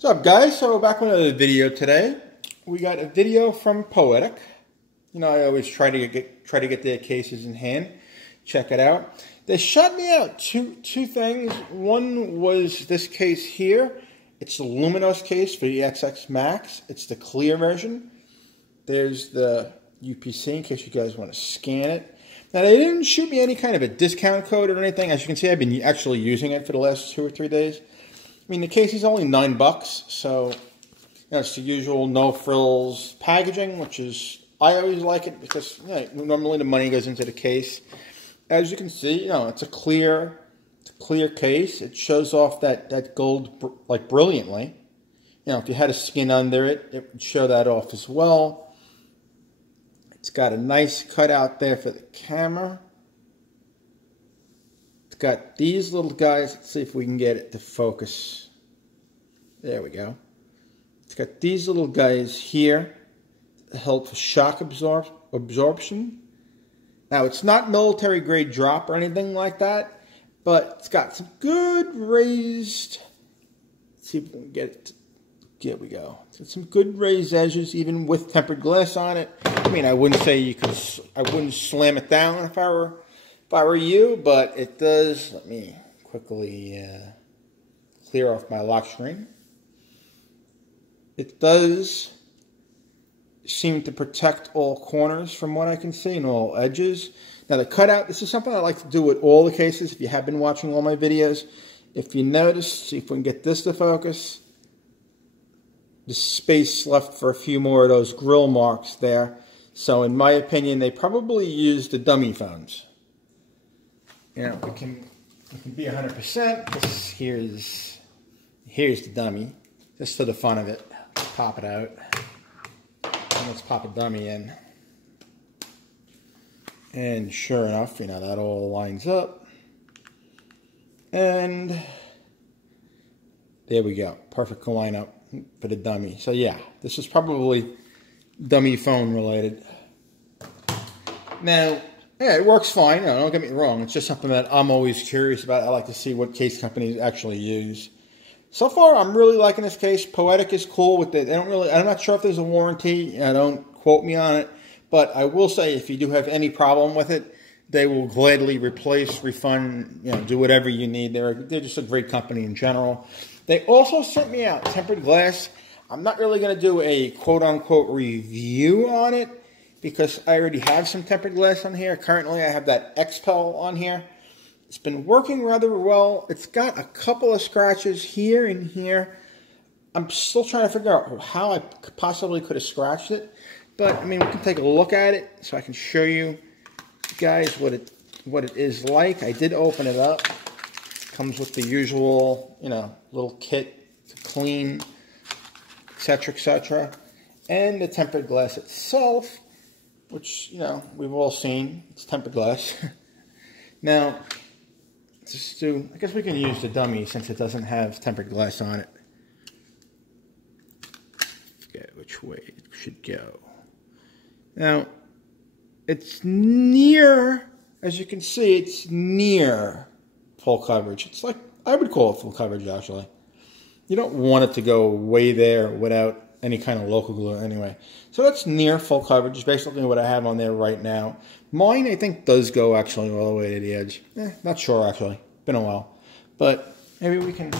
What's up, guys? So we're back with another video today. We got a video from Poetic. You know, I always try to get their cases in hand. Check it out. They shot me out two things. One was this case here. It's the Lumos case for the XX Max. It's the clear version. There's the UPC in case you guys want to scan it. Now, they didn't shoot me any kind of a discount code or anything. As you can see, I've been actually using it for the last 2 or 3 days. I mean, the case is only $9, so it's the usual no frills packaging, which is, I always like it because normally the money goes into the case. As you can see, it's a clear case. It shows off that gold like brilliantly. If you had a skin under it, it would show that off as well. It's got a nice cutout there for the camera. It's got these little guys. Let's see if we can get it to focus. There we go. It's got these little guys here to help shock absorption. Now, it's not military grade drop or anything like that, but it's got some good raised, let's see if we can get it. Here we go. It's got some good raised edges, even with tempered glass on it. I mean, I wouldn't say I wouldn't slam it down if I were you, but it does. Let me quickly clear off my lock screen. It does seem to protect all corners from what I can see and all edges. Now the cutout, this is something I like to do with all the cases if you have been watching all my videos. If you notice, see if we can get this to focus. The space left for a few more of those grill marks there. So in my opinion, they probably used the dummy phones. We can be 100%. Here's the dummy, just for the fun of it. Pop it out. And let's pop a dummy in. And sure enough, that all lines up. And there we go. Perfect lineup for the dummy. So yeah, this is probably dummy phone related. Now, yeah, it works fine. Don't get me wrong. It's just something that I'm always curious about. I like to see what case companies actually use. So far, I'm really liking this case. Poetic is cool with it. I'm not sure if there's a warranty. Don't quote me on it. But I will say, if you do have any problem with it, they will gladly replace, refund, do whatever you need. They're just a great company in general. They also sent me out tempered glass. I'm not really going to do a quote-unquote review on it because I already have some tempered glass on here. Currently, I have that XPEL on here. It's been working rather well. It's got a couple of scratches here and here. I'm still trying to figure out how I possibly could have scratched it. But, I mean, we can take a look at it so I can show you guys what it is like. I did open it up. It comes with the usual, little kit to clean, etc., etc. And the tempered glass itself, which, we've all seen. It's tempered glass. Now, I guess we can use the dummy since it doesn't have tempered glass on it. Forget which way it should go. Now, it's near, as you can see, it's near full coverage. It's like, I would call it full coverage, actually. You don't want it to go way there without any kind of local glue anyway. So that's near full coverage, is basically what I have on there right now. Mine, I think, does go actually all the way to the edge. Not sure, actually. Been a while. But maybe we can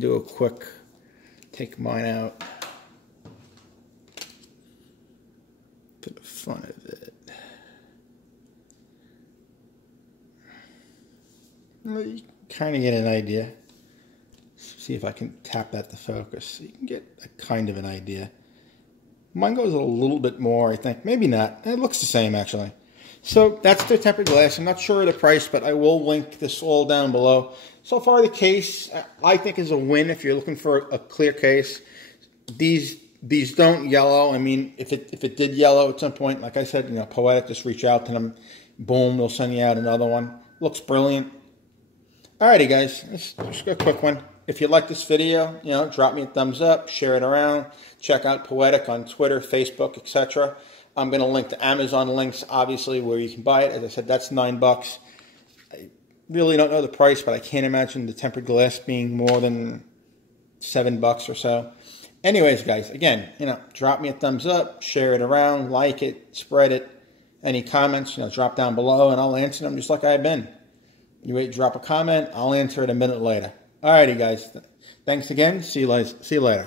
do a quick, take mine out for the fun of it. Well, you kind of get an idea. See if I can tap that to focus. So you can get a kind of an idea. Mine goes a little bit more, I think. Maybe not. It looks the same, actually. So that's the tempered glass. I'm not sure of the price, but I will link this all down below. So far, the case, I think, is a win if you're looking for a clear case. These don't yellow. I mean, if it did yellow at some point, like I said, Poetic, just reach out to them. Boom, they'll send you out another one. Looks brilliant. Alrighty, guys. Just a quick one. If you like this video, drop me a thumbs up, share it around. Check out Poetic on Twitter, Facebook, etc. I'm going to link to Amazon links, obviously, where you can buy it. As I said, that's $9. I really don't know the price, but I can't imagine the tempered glass being more than $7 or so. Anyways, guys, again, drop me a thumbs up, share it around, like it, spread it. Any comments, drop down below, and I'll answer them just like I've been. You wait, drop a comment, I'll answer it a minute later. Alrighty, guys. Thanks again. See you later.